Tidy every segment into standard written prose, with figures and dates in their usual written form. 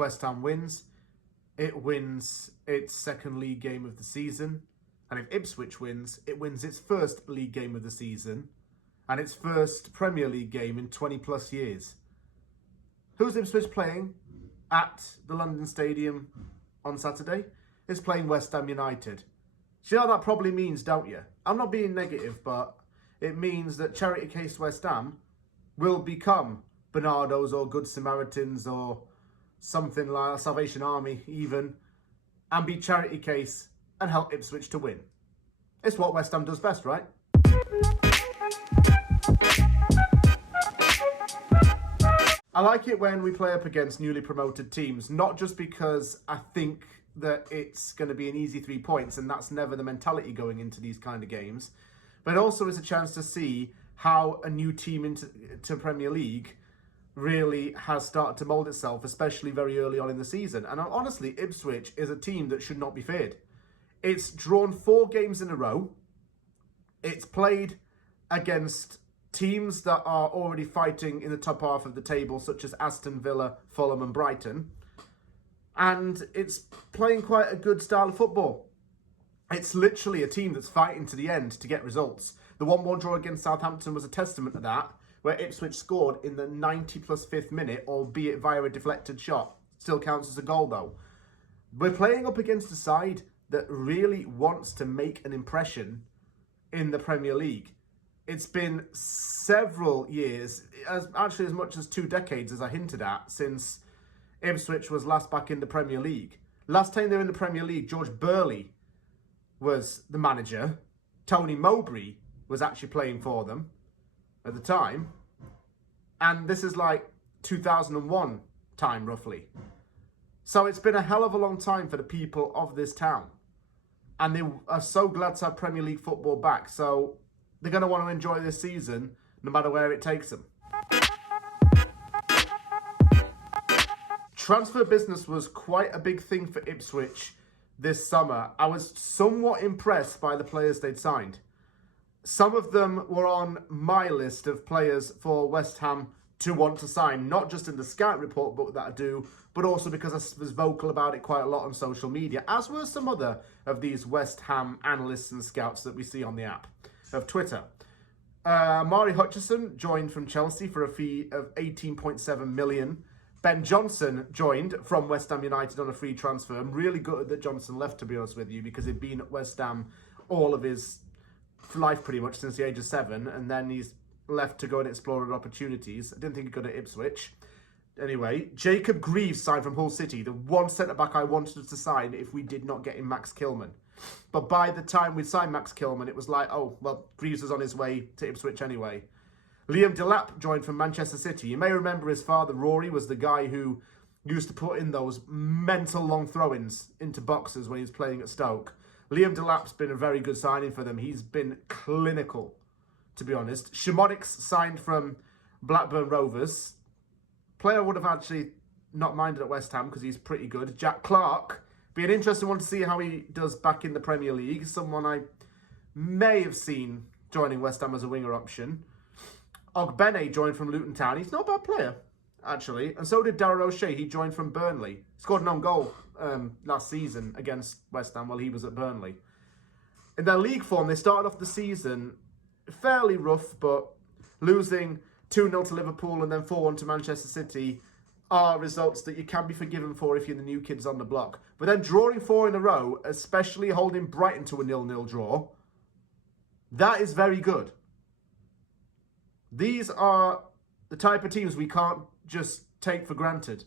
West Ham wins, it wins its second league game of the season. And if Ipswich wins, it wins its first league game of the season and its first Premier League game in 20 plus years. Who's Ipswich playing at the London Stadium on Saturday? It's playing West Ham United. Do you know what that probably means, don't you? I'm not being negative, but it means that Charity Case West Ham will become Bernardo's or Good Samaritans or something like Salvation Army even, and be Charity Case and help Ipswich to win. It's what West Ham does best, right? I like it when we play up against newly promoted teams, not just because I think that it's going to be an easy 3 points, and that's never the mentality going into these kind of games, but also it's a chance to see how a new team into Premier League really has started to mould itself, especially very early on in the season. And honestly, Ipswich is a team that should not be feared. It's drawn 4 games in a row. It's played against teams that are already fighting in the top half of the table, such as Aston Villa, Fulham and Brighton. And it's playing quite a good style of football. It's literally a team that's fighting to the end to get results. The 1-1 draw against Southampton was a testament to that, where Ipswich scored in the 90 plus 5th minute, albeit via a deflected shot. Still counts as a goal though. We're playing up against a side that really wants to make an impression in the Premier League. It's been several years, actually as much as 2 decades as I hinted at, since Ipswich was last back in the Premier League. Last time they were in the Premier League, George Burley was the manager. Tony Mowbray was actually playing for them at the time. And this is like 2001 time, roughly. So it's been a hell of a long time for the people of this town. And they are so glad to have Premier League football back. So they're going to want to enjoy this season, no matter where it takes them. Transfer business was quite a big thing for Ipswich this summer. I was somewhat impressed by the players they'd signed. Some of them were on my list of players for West Ham to want to sign, not just in the scout report book that I do, but also because I was vocal about it quite a lot on social media, as were some other of these West Ham analysts and scouts that we see on the app of Twitter. Mari Hutchison joined from Chelsea for a fee of 18.7 million. Ben Johnson joined from West Ham United on a free transfer. I'm really gutted that Johnson left, to be honest with you, because he'd been at West Ham all of his life pretty much since the age of 7, and then he's left to go and explore other opportunities. I didn't think he'd go to Ipswich. Anyway, Jacob Greaves signed from Hull City, the one centre-back I wanted us to sign if we did not get in Max Kilman. But by the time we signed Max Kilman, it was like, oh, well, Greaves was on his way to Ipswich anyway. Liam Delap joined from Manchester City. You may remember his father, Rory, was the guy who used to put in those mental long throw-ins into boxes when he was playing at Stoke. Liam Delap's been a very good signing for them. He's been clinical, to be honest. Shimodix signed from Blackburn Rovers. Player I would have actually not minded at West Ham because he's pretty good. Jack Clark. Be an interesting one to see how he does back in the Premier League. Someone I may have seen joining West Ham as a winger option. Ogbene joined from Luton Town. He's not a bad player, actually. And so did Darrell O'Shea. He joined from Burnley. Scored an own goal last season against West Ham while he was at Burnley. In their league form, they started off the season fairly rough, but losing 2-0 to Liverpool and then 4-1 to Manchester City are results that you can be forgiven for if you're the new kids on the block. But then drawing 4 in a row, especially holding Brighton to a 0-0 draw, that is very good. These are the type of teams we can't just take for granted.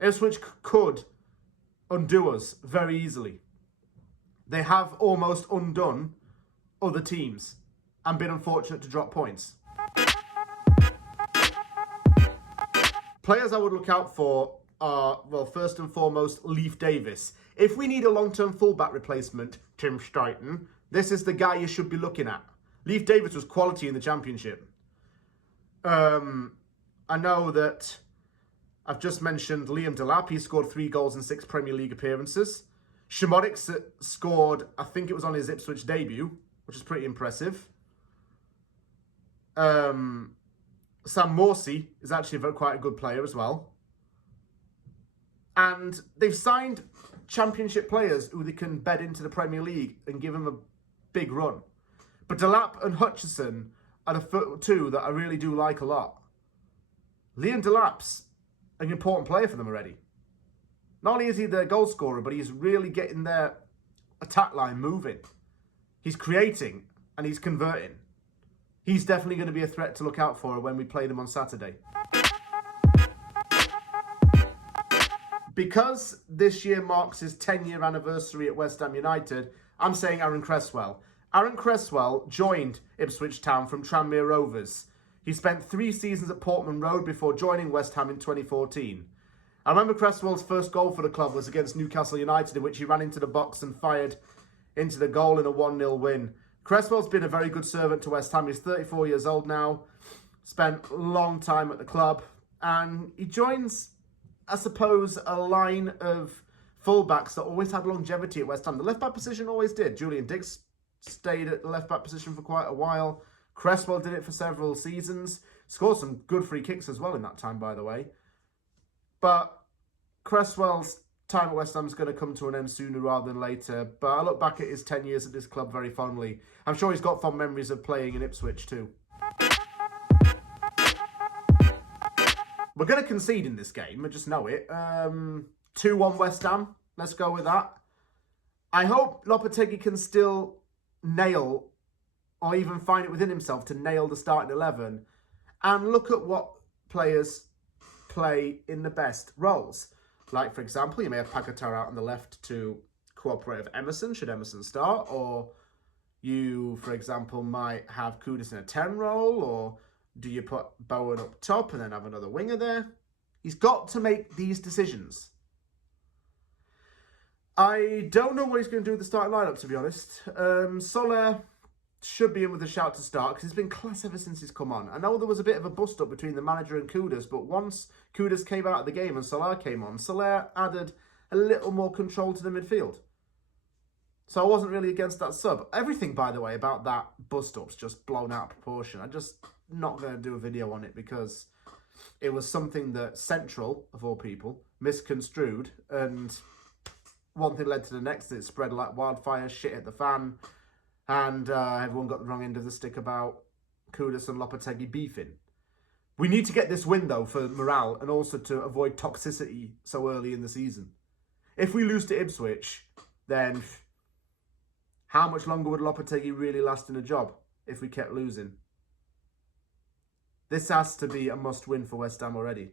Ipswich could undo us very easily. They have almost undone other teams and been unfortunate to drop points. Players I would look out for are, well, first and foremost, Leif Davis. If we need a long-term fullback replacement, Tim Stuyton, this is the guy you should be looking at. Leif Davis was quality in the Championship. I know that I've just mentioned Liam Delap. He scored 3 goals in 6 Premier League appearances. Shimodix scored, I think it was on his Ipswich debut, which is pretty impressive. Sam Morsey is actually quite a good player as well. And they've signed championship players who they can bed into the Premier League and give them a big run. But Delap and Hutchison are the two that I really do like a lot. Liam Delap's an important player for them already. Not only is he their goal scorer, but he's really getting their attack line moving. He's creating and he's converting. He's definitely going to be a threat to look out for when we play them on Saturday. Because this year marks his 10-year anniversary at West Ham United, I'm saying Aaron Cresswell. Aaron Cresswell joined Ipswich Town from Tranmere Rovers. He spent 3 seasons at Portman Road before joining West Ham in 2014. I remember Cresswell's first goal for the club was against Newcastle United, in which he ran into the box and fired into the goal in a 1-0 win. Cresswell's been a very good servant to West Ham. He's 34 years old now, spent a long time at the club, and he joins, I suppose, a line of fullbacks that always had longevity at West Ham. The left-back position always did. Julian Diggs stayed at the left-back position for quite a while. Cresswell did it for several seasons. Scored some good free kicks as well in that time, by the way. But Cresswell's time at West Ham is going to come to an end sooner rather than later. But I look back at his 10 years at this club very fondly. I'm sure he's got fond memories of playing in Ipswich too. We're going to concede in this game, I just know it. 2-1 West Ham. Let's go with that. I hope Lopetegui can still nail, or even find it within himself to nail the starting 11 and look at what players play in the best roles. Like, for example, you may have Paquetá out on the left to cooperate with Emerson, should Emerson start, or you, for example, might have Kudus in a 10 role, or do you put Bowen up top and then have another winger there? He's got to make these decisions. I don't know what he's going to do with the starting lineup, to be honest. Soler should be in with a shout to start because he's been class ever since he's come on. I know there was a bit of a bust-up between the manager and Kudus, but once Kudus came out of the game and Soler came on, Soler added a little more control to the midfield. So I wasn't really against that sub. Everything, by the way, about that bust-up's just blown out of proportion. I'm just not going to do a video on it because it was something that Central, of all people, misconstrued, and one thing led to the next. It spread like wildfire, shit hit the fan, and everyone got the wrong end of the stick about Kudus and Lopetegui beefing. We need to get this win, though, for morale and also to avoid toxicity so early in the season. If we lose to Ipswich, then how much longer would Lopetegui really last in a job if we kept losing? This has to be a must-win for West Ham already.